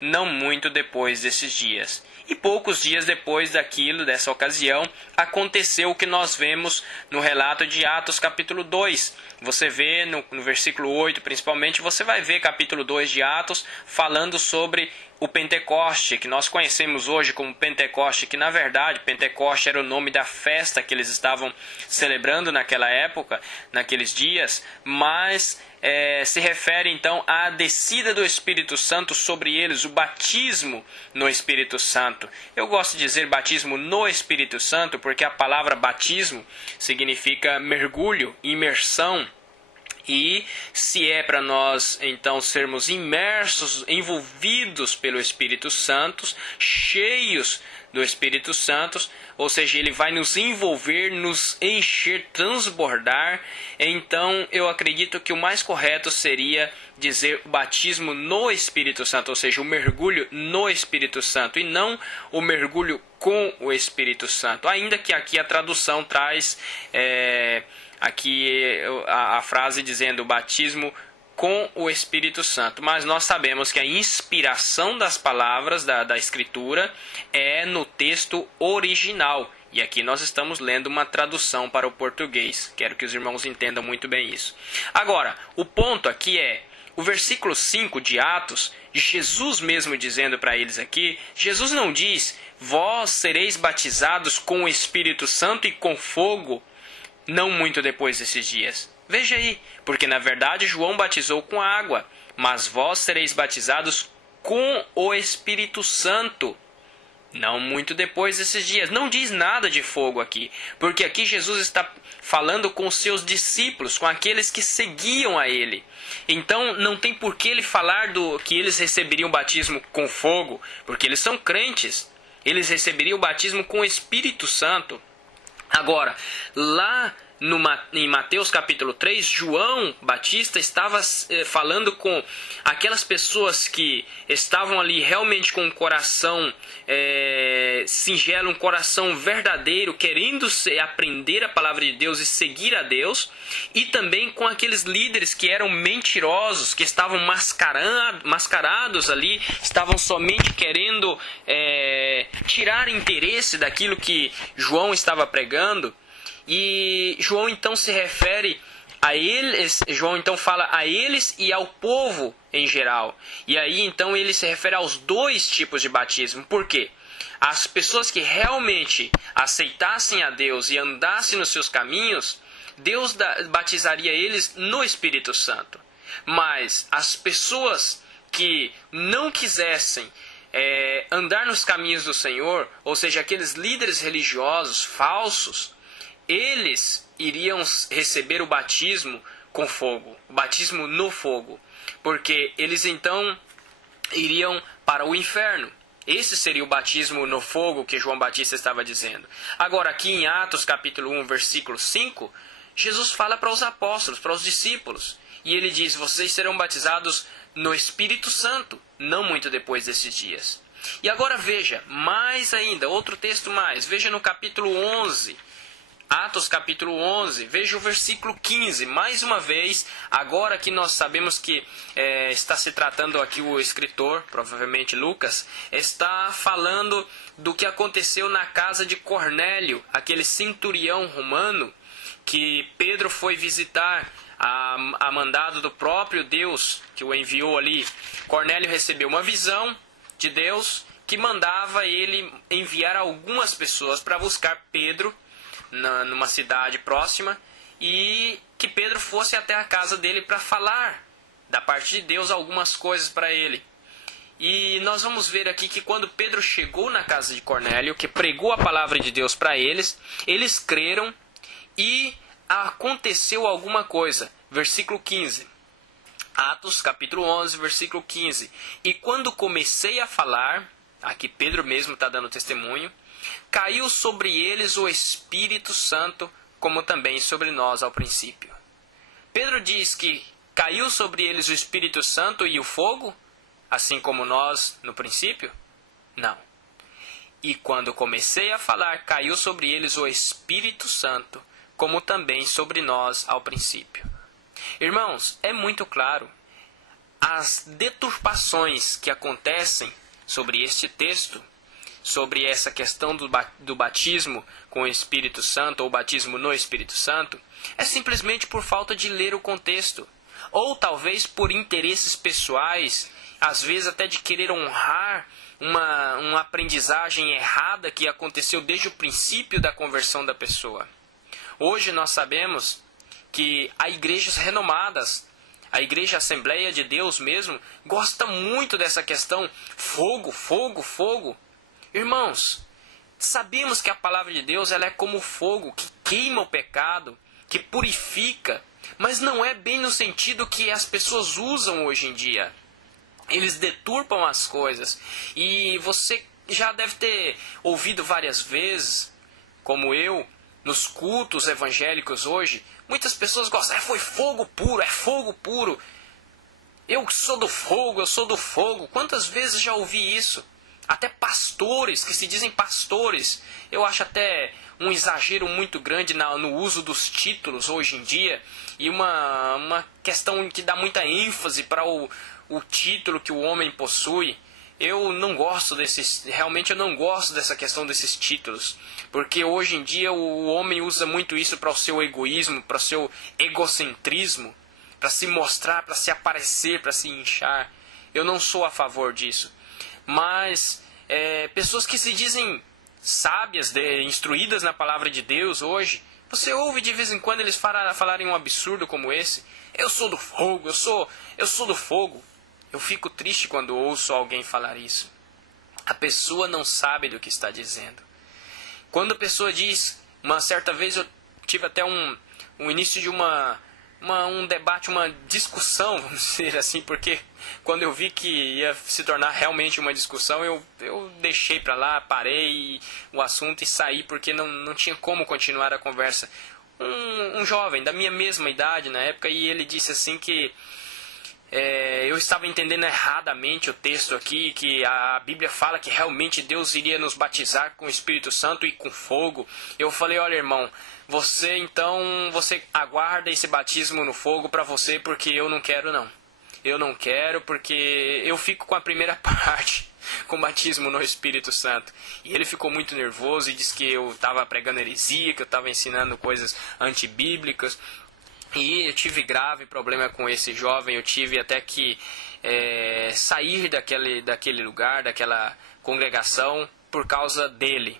não muito depois desses dias. E poucos dias depois dessa ocasião, aconteceu o que nós vemos no relato de Atos capítulo 2. Você vê no versículo 8, principalmente, você vai ver capítulo 2 de Atos falando sobre o Pentecoste, que nós conhecemos hoje como Pentecoste, que na verdade Pentecoste era o nome da festa que eles estavam celebrando naquela época, naqueles dias, mas se refere então à descida do Espírito Santo sobre eles, o batismo no Espírito Santo. Eu gosto de dizer batismo no Espírito Santo porque a palavra batismo significa mergulho, imersão. E se é para nós, então, sermos imersos, envolvidos pelo Espírito Santo, cheios do Espírito Santo, ou seja, ele vai nos envolver, nos encher, transbordar, então eu acredito que o mais correto seria dizer o batismo no Espírito Santo, ou seja, o mergulho no Espírito Santo, e não o mergulho com o Espírito Santo, ainda que aqui a tradução traz aqui a frase dizendo o batismo com o Espírito Santo. Mas nós sabemos que a inspiração das palavras da Escritura é no texto original. E aqui nós estamos lendo uma tradução para o português. Quero que os irmãos entendam muito bem isso. Agora, o ponto aqui é o versículo 5 de Atos, Jesus mesmo dizendo para eles aqui, Jesus não diz, vós sereis batizados com o Espírito Santo e com fogo, não muito depois desses dias. Veja aí, porque na verdade João batizou com água, mas vós sereis batizados com o Espírito Santo, não muito depois desses dias. Não diz nada de fogo aqui, porque aqui Jesus está falando com os seus discípulos, com aqueles que seguiam a ele. Então não tem por que ele falar que eles receberiam batismo com fogo, porque eles são crentes. Eles receberiam o batismo com o Espírito Santo. Agora, lá em Mateus capítulo 3, João Batista estava falando com aquelas pessoas que estavam ali realmente com um coração singelo, um coração verdadeiro, querendo aprender a palavra de Deus e seguir a Deus, e também com aqueles líderes que eram mentirosos, que estavam mascarados ali, estavam somente querendo tirar interesse daquilo que João estava pregando. E João então se refere a eles, João então fala a eles e ao povo em geral. E aí então ele se refere aos dois tipos de batismo. Por quê? As pessoas que realmente aceitassem a Deus e andassem nos seus caminhos, Deus batizaria eles no Espírito Santo. Mas as pessoas que não quisessem andar nos caminhos do Senhor, ou seja, aqueles líderes religiosos falsos, eles iriam receber o batismo com fogo, o batismo no fogo, porque eles então iriam para o inferno. Esse seria o batismo no fogo que João Batista estava dizendo. Agora aqui em Atos capítulo 1, versículo 5, Jesus fala para os apóstolos, para os discípulos, e ele diz, vocês serão batizados no Espírito Santo, não muito depois desses dias. E agora veja, mais ainda, outro texto mais, veja no capítulo 11, Atos capítulo 11, veja o versículo 15, mais uma vez, agora que nós sabemos que está se tratando aqui o escritor, provavelmente Lucas, está falando do que aconteceu na casa de Cornélio, aquele centurião romano que Pedro foi visitar a mandado do próprio Deus que o enviou ali. Cornélio recebeu uma visão de Deus que mandava ele enviar algumas pessoas para buscar Pedro numa cidade próxima, e que Pedro fosse até a casa dele para falar da parte de Deus algumas coisas para ele. E nós vamos ver aqui que quando Pedro chegou na casa de Cornélio, que pregou a palavra de Deus para eles, eles creram e aconteceu alguma coisa. Versículo 15. Atos capítulo 11, versículo 15. E quando comecei a falar, aqui Pedro mesmo está dando testemunho, caiu sobre eles o Espírito Santo, como também sobre nós ao princípio. Pedro diz que caiu sobre eles o Espírito Santo e o fogo, assim como nós no princípio? Não. E quando comecei a falar, caiu sobre eles o Espírito Santo, como também sobre nós ao princípio. Irmãos, é muito claro. as deturpações que acontecem sobre este texto, sobre essa questão do batismo com o Espírito Santo, ou batismo no Espírito Santo, é simplesmente por falta de ler o contexto, ou talvez por interesses pessoais, às vezes até de querer honrar uma aprendizagem errada que aconteceu desde o princípio da conversão da pessoa. Hoje nós sabemos que há igrejas renomadas, a Igreja Assembleia de Deus mesmo, gosta muito dessa questão, fogo, fogo, fogo. Irmãos, sabemos que a palavra de Deus ela é como fogo, que queima o pecado, que purifica, mas não é bem no sentido que as pessoas usam hoje em dia. Eles deturpam as coisas. E você já deve ter ouvido várias vezes, como eu, nos cultos evangélicos hoje, muitas pessoas gostam, foi fogo puro, é fogo puro. Eu sou do fogo, eu sou do fogo. Quantas vezes já ouvi isso? Até pastores, que se dizem pastores. Eu acho até um exagero muito grande no uso dos títulos hoje em dia. E uma questão que dá muita ênfase para o título que o homem possui. Eu não gosto realmente eu não gosto dessa questão desses títulos, porque hoje em dia o homem usa muito isso para o seu egoísmo, para o seu egocentrismo, para se mostrar, para se aparecer, para se inchar. Eu não sou a favor disso, mas pessoas que se dizem sábias, instruídas na palavra de Deus hoje, você ouve de vez em quando eles falarem um absurdo como esse. Eu sou do fogo, eu sou do fogo. Eu fico triste quando ouço alguém falar isso. A pessoa não sabe do que está dizendo. Quando a pessoa diz, uma certa vez eu tive até um início de um debate, uma discussão, vamos dizer assim, porque quando eu vi que ia se tornar realmente uma discussão, eu deixei para lá, parei o assunto e saí, porque não tinha como continuar a conversa. Um jovem da minha mesma idade na época, e ele disse assim que eu estava entendendo erradamente o texto aqui, que a Bíblia fala que realmente Deus iria nos batizar com o Espírito Santo e com fogo. Eu falei, olha irmão, você aguarda esse batismo no fogo para você, porque eu não quero não. Eu não quero porque eu fico com a primeira parte, com o batismo no Espírito Santo. E ele ficou muito nervoso e disse que eu estava pregando heresia, que eu estava ensinando coisas antibíblicas. E eu tive grave problema com esse jovem, eu tive até que sair daquele lugar, daquela congregação, por causa dele,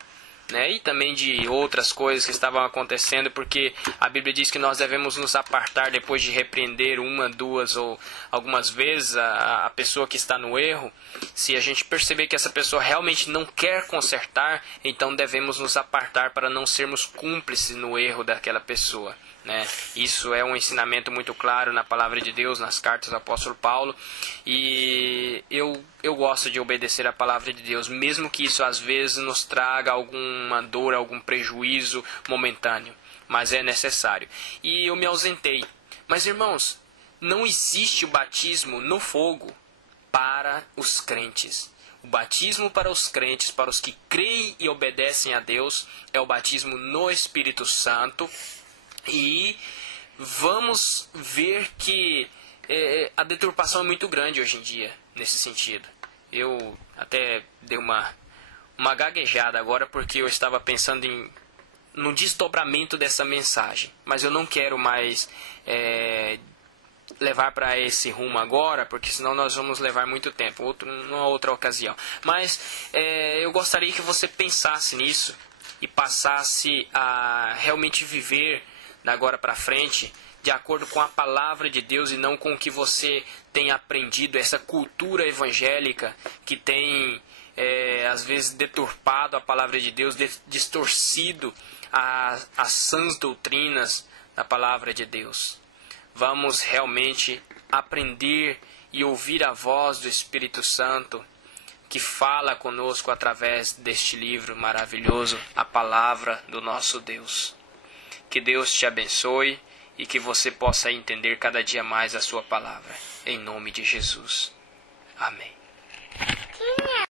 né? E também de outras coisas que estavam acontecendo, porque a Bíblia diz que nós devemos nos apartar depois de repreender uma, duas ou algumas vezes a pessoa que está no erro. Se a gente perceber que essa pessoa realmente não quer consertar, então devemos nos apartar para não sermos cúmplices no erro daquela pessoa, né? Isso é um ensinamento muito claro na palavra de Deus, nas cartas do apóstolo Paulo, e eu gosto de obedecer a palavra de Deus, mesmo que isso às vezes nos traga alguma dor, algum prejuízo momentâneo, mas é necessário. E eu me ausentei. Mas irmãos, não existe o batismo no fogo para os crentes. O batismo para os crentes, para os que creem e obedecem a Deus, é o batismo no Espírito Santo. E vamos ver que a deturpação é muito grande hoje em dia, nesse sentido. Eu até dei uma gaguejada agora, porque eu estava pensando no desdobramento dessa mensagem. Mas eu não quero mais levar para esse rumo agora, porque senão nós vamos levar muito tempo, numa outra ocasião. Mas eu gostaria que você pensasse nisso e passasse a realmente viver da agora para frente de acordo com a palavra de Deus e não com o que você tem aprendido, essa cultura evangélica que tem às vezes deturpado a palavra de Deus, distorcido as sãs doutrinas da palavra de Deus. Vamos realmente aprender e ouvir a voz do Espírito Santo que fala conosco através deste livro maravilhoso, a palavra do nosso Deus. Que Deus te abençoe e que você possa entender cada dia mais a sua palavra. Em nome de Jesus. Amém.